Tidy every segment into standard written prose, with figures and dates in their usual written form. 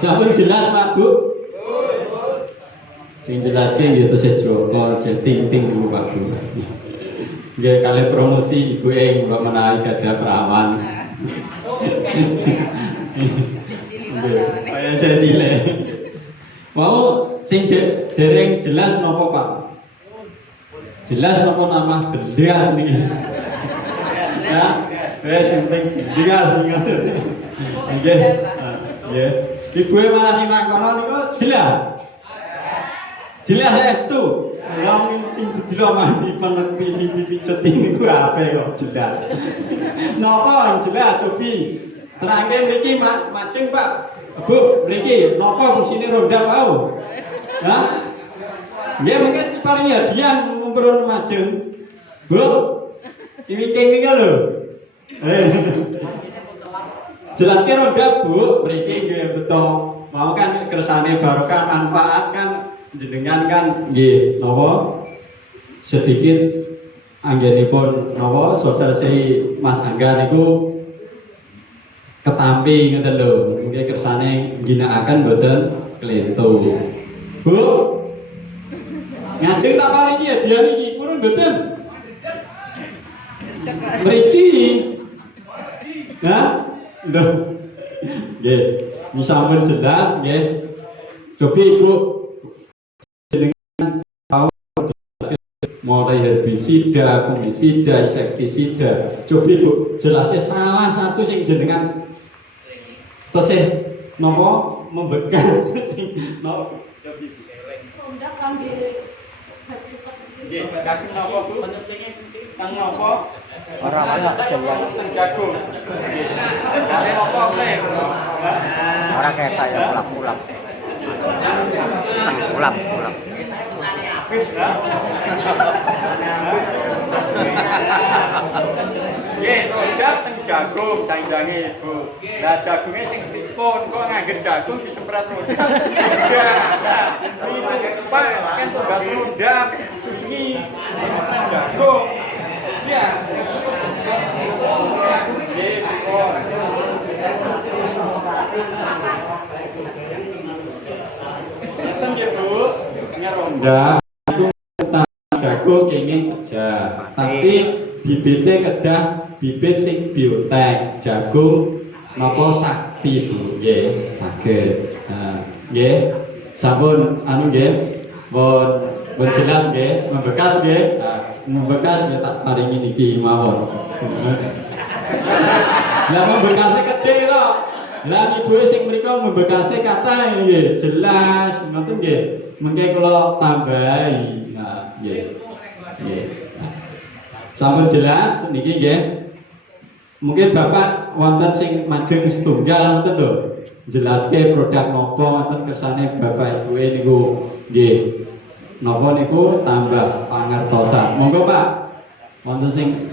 Sampun jelas Pak Bu? Sing jelas ki nggih tesih Joko ting-ting niku Pak Bu. Nggih kalih promosi Ibu Ing kok menawi gadah perawan. Kaya cilik. Mau sing dereng jelas napa Pak? Jelas napa nama gelas niki? Ya, wis penting jelas niki. Nggih. Nggih. Ibu malah sing nang kono niku jelas. Jelas estu. Wong sing didelok mandi penepi pijet niku ape kok jelas. Napa jelas Sobi? Terangke mriki maceng Pak. Bu, mriki napa fungsine ronda wau? Hah? Nggih mungkin diparingi hadiah mumpun majeng. Bu. Ciwingking niku lho. Jelaske ronda Bu, mriki nggih beto. Mau kan kersane barokah manfaat kan jenengan kan nggih napa sedikit anggenipun napa sosialisasi Mas Angga niku ketampi ngeten lho. Mungkin kersane ngginakaken mboten klento. Bu. Ngajeng tak paringi hadiah niki purun mboten? Mriki. Hah? Lho. Nggih, sampun jelas nggih. Cobi Ibu jenengan tahu mulai herbisida, fungisida, insektisida. Cobi Bu, jelasnya salah satu sing jenengan tesih napa membekas sing no cobi Bu. Rondak kangge bajrepet iki. Nggih, kaki napa Bu? Teng napa? Ora wae kejawan. Teng jagung. Nggih. Kali napa oleh? Ora ketok ya ulap-ulap. Ulap. Nggih, rondak teng jagung janjange Ibu. Lah jagunge sing dipun kok nganggo jagung disempret rondak. Pak, kan tugas rondak ini jagung. Ya. Nggih, pun. Ngeten nggih Bu, rondak jagung kenging kerja, tapi bibitnya kedah bibit sing biotek jagung napa sakti Bu, nggih saged. Nggih, sampun anu nggih, pun jelas nggih, membekas nggih. Membekas nggih tak paringi niki mawon. Lah membekasnya gede kok. Lah ibu sing mriko membekasnya kathah nggih, jelas ngoten nggih. Mengke kula tambahi. Nah, nggih. Nggih. Sampun jelas niki nggih. Mungkin Bapak wonten sing majeng setunggal ngoten lho. Jelaske produk napa wonten kersane Bapak Ibu niku nggih. Napa niku tambah pangertosan. Monggo Pak. Wonten sing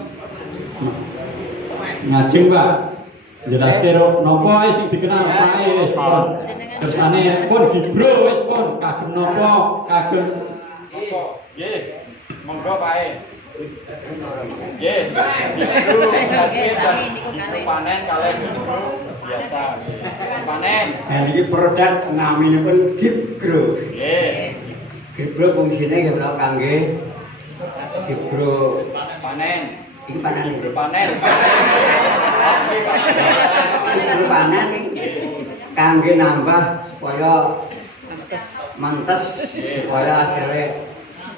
ngajeng Pak. Jelaske napa sing dikenal Pak wis pun. Kersane pun dibro wis pun kagem napa kagem apa. Nggih. Monggo Pak. Nggih. Panen kalih biasa. Panen. Nah iki produk naminipun Gibro. Nggih. Gibro fungsine nggih menawa kangge Gibro Panen. iki panen. Gibro panen. Gibro panen kangge nambah supaya mantes supaya hasilnya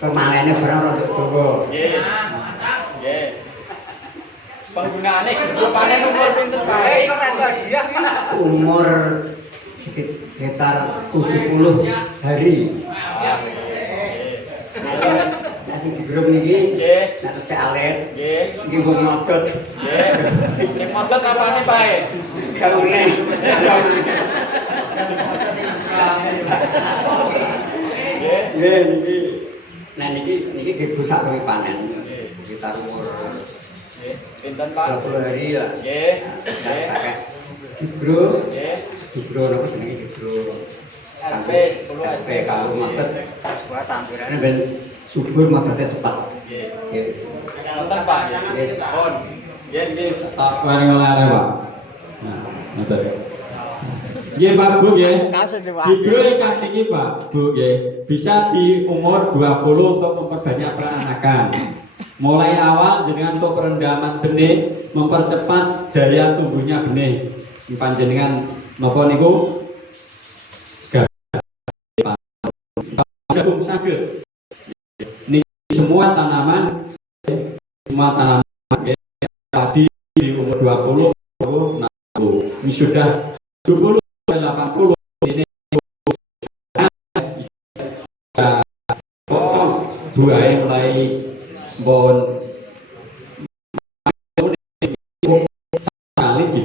pemanennya barang rada dawa. Nggih. Nggih. Penggunaane Gibro panen umur sinten Pak? Umur sekitar 70 hari. Nek sing Gibro niki Nggih. nek tesih alit Nggih. nggih mbok modot. Nggih. Sing motot apane Pak? Gaune. Nggih. Nggih niki. Nah niki Gibro sakloe panen. Sekitar umur Nggih. Pinten Pak? 20 hari lah. Nggih. Saya Nggih. pakai Gibro. Nggih. Gibro napa jenenge Gibro? SP 10 SP kalau matet supaya tampilane ben subur matete cepat. Nggih. Nggih. Nonton Pak. Nggih. Pun. Nggih nggih tak paring oleh-oleh Pak. Nah, ngoten. Nggih Pak Bu nggih. Kasih di Judul ingkang niki Pak Bu nggih, bisa di umur 20 untuk memperbanyak peranakan. Mulai awal jenengan untuk perendaman benih, mempercepat daya tumbuhnya benih. Panjenengan napa niku? Jagung saged. Niki semua tanaman tadi di umur 20 ini sudah 20 80 ini bisa buahnya mulai bon sekali di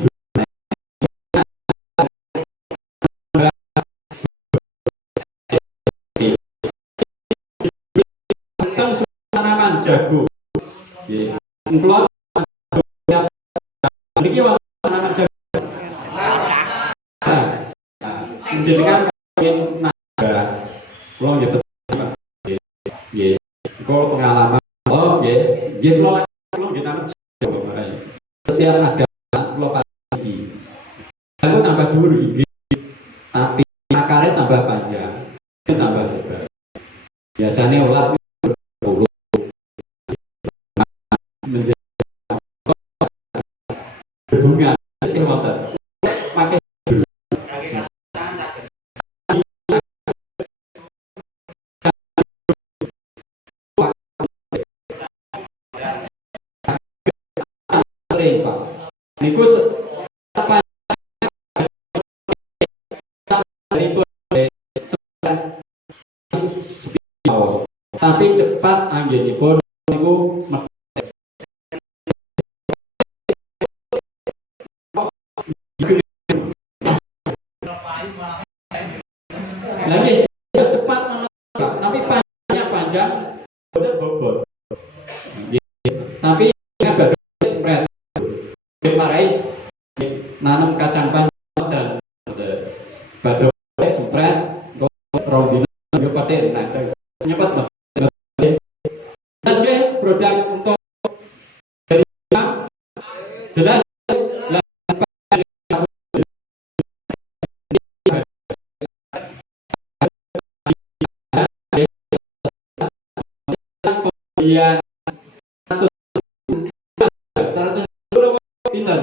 tanaman jagung ngelot niki tanaman jagung jenengan ingin naga kula nggih nggih kula pengalaman nggih nggih kula nggih nanam jagung marai setiap ada kula pagi aku tambah dhuwur nggih tapi akarnya tambah panjang tambah lebar biasanya ulat menjadi berbunga sih wonten pakai sering Pak niku apa tapi cepat anggenipun niku lagi cepat tapi panjang bobot tapi ada spread marai nanam kacang panjang dan bado spread rombina yo paten nah nyepat produk untuk dari jelas kemudian 100 pinten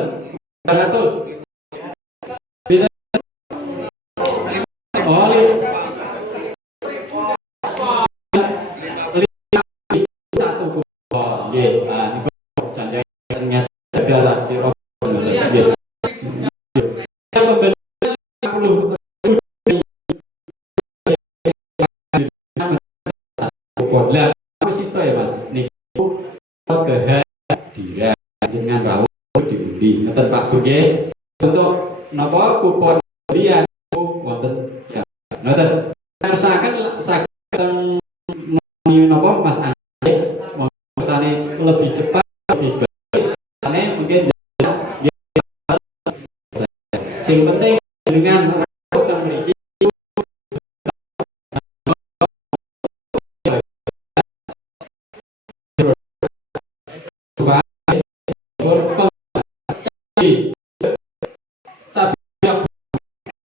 100 pinten satu nggih niku janjane ternyata adalah ciro nggih saya membeli 50 lah wis itu ya Mas niku kehadiran jenengan rawuh diundi ngeten Pak Bu nggih untuk napa kupon undian wonten ya ngoten ngersaken saged napa Mas Anjing mosane lebih cepat lebih baik ane mungkin sing penting dengan rawuh mriki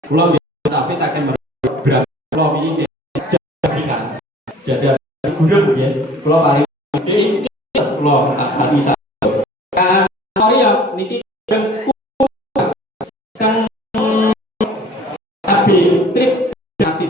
pulau tapi tak akan berapa pulau ini jaminan jadi gudang ya pulau hari ini pulau tak bisa kan ya niki kan tapi trip tapi